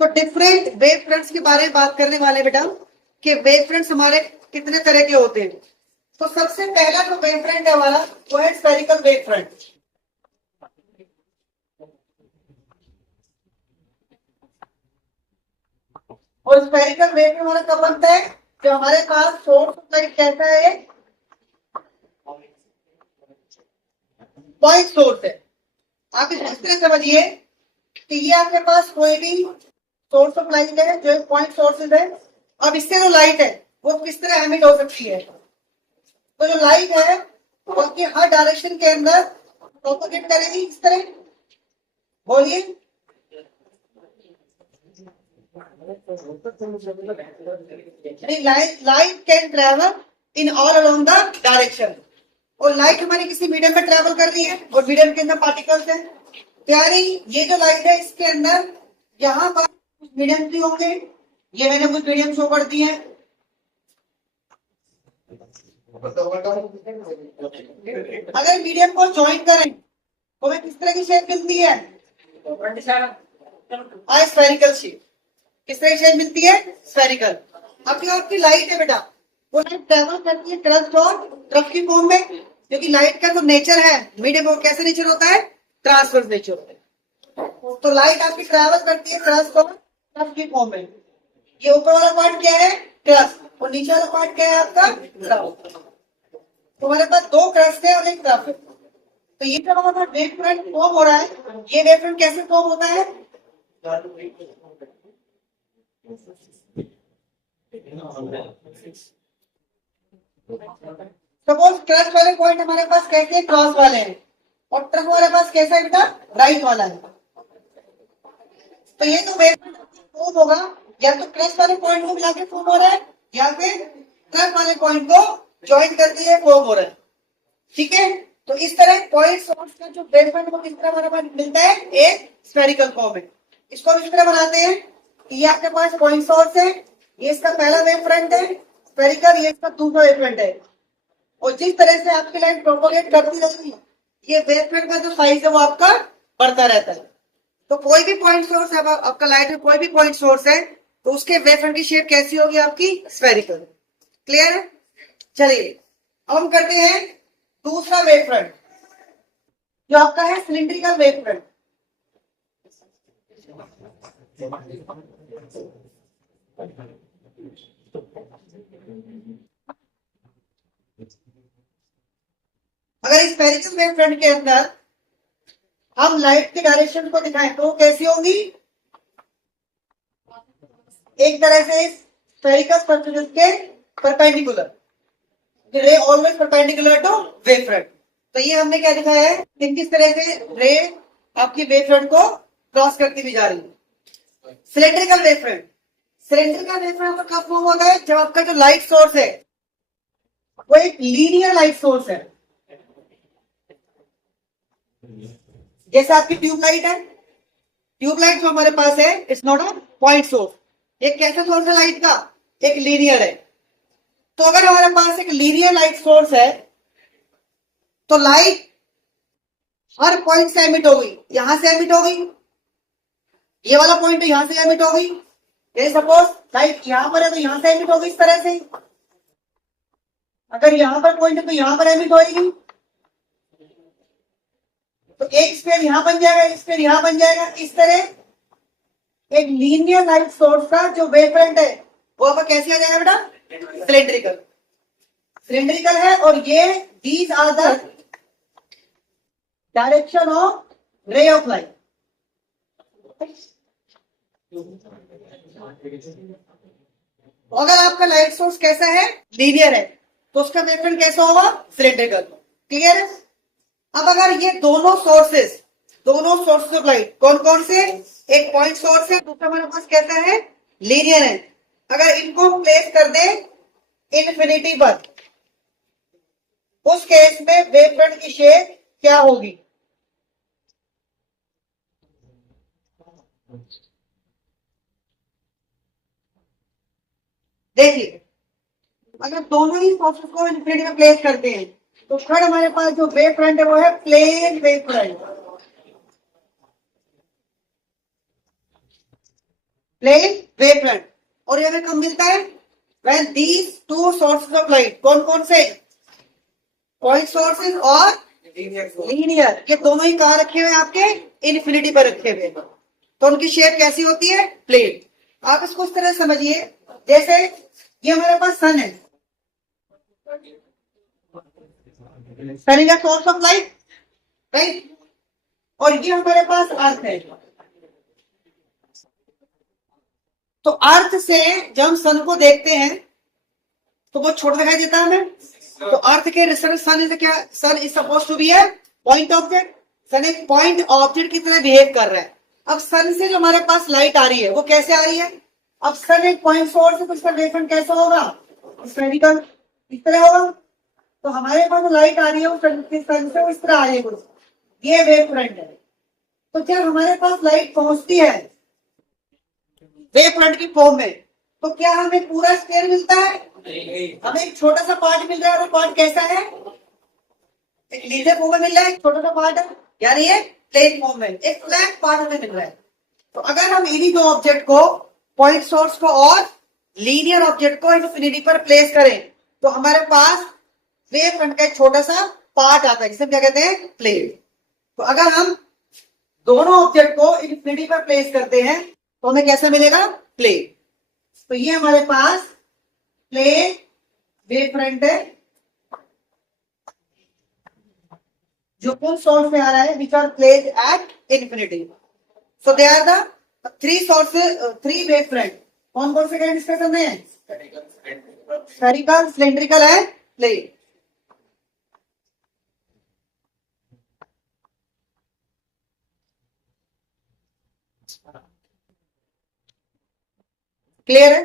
तो different wave fronts के बारे में बात करने वाले बेटा कि वेव फ्रंट्स हमारे कितने तरह के होते हैं। तो सबसे पहला जो वेव फ्रंट है हमारा वो है स्फेरिकल वेव फ्रंट। और स्फेरिकल वेव फ्रंट हमारा कब बनता है जब हमारे पास सोर्स लाइट कैसा है, पॉइंट सोर्स है। आप इस तरह समझिए कि ये आपके पास कोई भी सोर्स ऑफ लाइट है जो एक पॉइंट सोर्सेज है। अब इससे जो लाइट है वो किस तरह एमिट हो सकती है। तो जो लाइट है वो आपकी हर डायरेक्शन के अंदर प्रोपोगेट करेगी इस तरह। बोलिए। Light can travel in all along the direction. और लाइट हमारी किसी मीडियम में ट्रेवल कर रही है और मीडियम के अंदर पार्टिकल्स हैं। प्यारी ये जो लाइट है इसके अंदर यहाँ पर कुछ मीडियम भी होंगे। ये मैंने कुछ मीडियम शो कर दिए हैं। अगर मीडियम को ज्वाइन करें तो हमें किस तरह की शेप मिलती है, स्फेरिकल शेप। किस तरह की शेप मिलती है, स्फेरिकल। अब जो आपकी लाइट है बेटा वो लाइट ट्रेवल करती है क्रस्ट और ट्रफ की फॉर्म में, क्योंकि लाइट का जो नेचर है मीडियम वो कैसे नेचर होता है, ट्रांसवर्स नेचर होता है। तो लाइट आपकी ट्रेवल करती है क्रस्ट और ट्रफ की फॉर्म में। ये ऊपर वाला पार्ट क्या है, क्रस्ट, और नीचे वाला पार्ट क्या है आपका, ट्रफ। तो हमारे पास दो क्रस्ट है और एक ट्रफ है। तो ये जब हमारा वेव फ्रंट फॉर्म हो रहा है, ये वेव फ्रंट कैसे फॉर्म होता है, सपोज क्रस्ट वाले पॉइंट हमारे पास कैसे क्रॉस वाले हैं और ट्रफ हमारे पास कैसा है बेटा, राइट वाला है। तो ये जो वेव फ्रंट फॉर्म होगा या तो क्रस्ट वाले पॉइंट को मिला के फॉर्म हो रहा है या फिर ट्रफ वाले पॉइंट को ज्वाइन कर दिए फॉर्म हो रहा है। ठीक है। तो इस तरह पॉइंट सोर्स का जो वेव फ्रंट वो किस तरह हमारे पास मिलता है, एक स्फेरिकल फॉर्म में। इसको हम इस तरह बनाते हैं कि ये आपके पास पॉइंट सोर्स है, ये इसका पहला वेव फ्रंट है स्फेरिकल, ये इसका दूसरा वेव फ्रंट है। और जिस तरह से आपकी लाइट प्रोपोगेट करती रहेगी ये वेव फ्रंट का जो साइज है वो आपका बढ़ता रहता है। तो कोई भी पॉइंट सोर्स है, आपका लाइट में कोई भी पॉइंट सोर्स है तो उसके वेव फ्रंट की शेप कैसी होगी आपकी, स्फेरिकल। क्लियर है। चलिए अब हम करते हैं दूसरा वेव फ्रंट जो आपका है सिलिंड्रिकल वेव फ्रंट। अगर इस स्फेरिकल वेव फ्रंट के अंदर हम लाइट की डायरेक्शन को दिखाएं तो कैसी होगी, एक तरह से स्फेरिकल सरफेस के perpendicular, ray always perpendicular to wave front. तो ये हमने क्या दिखाया है कि किस तरह से रे आपकी वेव फ्रंट को क्रॉस करती हुई जा रही है। Cylindrical wave front, cylindrical wave front कब फॉर्म होता है, जब आपका जो लाइट सोर्स है वो एक लीनियर लाइट सोर्स है। जैसे आपकी ट्यूबलाइट है, ट्यूबलाइट जो हमारे पास है it's not a point source, एक कैसा सोर्स है लाइट का, एक लीनियर है। तो अगर हमारे पास एक लीनियर लाइट सोर्स है तो लाइट हर पॉइंट से एमिट होगी, यहां से एमिट होगी, ये वाला पॉइंट है यहां से एमिट होगी। जैसे सपोज लाइट यहां पर है तो यहां से एमिट होगी इस तरह से, अगर यहां पर पॉइंट है तो यहां पर एमिट होगी। तो एक स्पेयर यहां बन जाएगा, एक स्पेयर यहां बन जाएगा। इस तरह एक लीनियर लाइट सोर्स का जो वेव फ्रंट है वो आपका कैसे आ जाएगा बेटा, सिलेंड्रिकल। सिलेंड्रिकल है और ये these are the direction of ray of light. अगर आपका लाइट सोर्स कैसा है, लीनियर है, तो उसका वेव फ्रंट कैसा होगा, सिलेंड्रिकल। क्लियर है। अब अगर ये दोनों सोर्सेस ऑफ लाइट कौन कौन से, एक पॉइंट सोर्स है, दूसरा हमारे पास कैसा है, लीनियर है। अगर इनको प्लेस कर दे इनफिनिटी पर, उस केस में वेव फ्रंट की शेप क्या होगी, देखिए। अगर दोनों ही सोर्सेस को इनफिनिटी में प्लेस करते हैं तो थर्ड हमारे पास जो वेव फ्रंट है वो है plane wave front. Plane wave front. और ये हमें कब मिलता है? When these two sources of light, कौन कौन से? पॉइंट सोर्सेज और लीनियर, ये दोनों ही कहां रखे हुए हैं आपके? इन्फिनिटी पर रखे हुए। तो उनकी शेप कैसी होती है? प्लेन। आप इसको इस तरह समझिए, जैसे ये हमारे पास सन है, sun is a source of light, right? और ये हमारे पास अर्थ है। तो अर्थ से जब हम सन को देखते हैं तो वो छोटा दिखाई देता है हमें। तो अर्थ के रिजल्ट सन इज क्या? Sun is suppose to be a point object. Sun एक पॉइंट ऑब्जेक्ट की तरह बिहेव कर रहा है। अब सन से जो हमारे पास लाइट आ रही है वो कैसे आ रही है? अब सन एक पॉइंट सोर्स है तो इसका वेवफ्रंट कैसा होगा? स्फेरिकल, इस तरह होगा। तो हमारे पास जो लाइट आ रही है वो सन से वो इस तरह आ रही है, ये वेव फ्रंट है। तो जब हमारे पास लाइट पहुंचती है वेव फ्रंट की फॉर्म में, तो क्या हमें पूरा स्क्वायर मिलता है? हमें एक छोटा सा पार्ट मिल रहा है। वो पार्ट कैसा है? एक लीनियर फॉर्म में मिल रहा है, एक छोटा सा पार्ट है, यानी ये प्लेन फॉर्म में एक फ्लैट पार्ट हमें मिल रहा है। तो अगर हम इन्हीं दो ऑब्जेक्ट को, पॉइंट सोर्स को और लीनियर ऑब्जेक्ट को इन्फिनिटी पर प्लेस करें, तो हमारे पास वेव फ्रंट का एक छोटा सा पार्ट आता है जिसे हम क्या कहते हैं? प्लेन। तो अगर हम दोनों ऑब्जेक्ट को इन्फिनिटी पर प्लेस करते हैं तो हमें कैसा मिलेगा? प्लेन। तो ये हमारे पास प्लेन वेव फ्रंट है जो कौन सोर्स में आ रहा है, which are place at infinity. So they are the three sources, three wave front. कौन कौन से डिस्कस करने हैं? स्फेरिकल, सिलेंड्रिकल है, प्लेन। क्लियर है?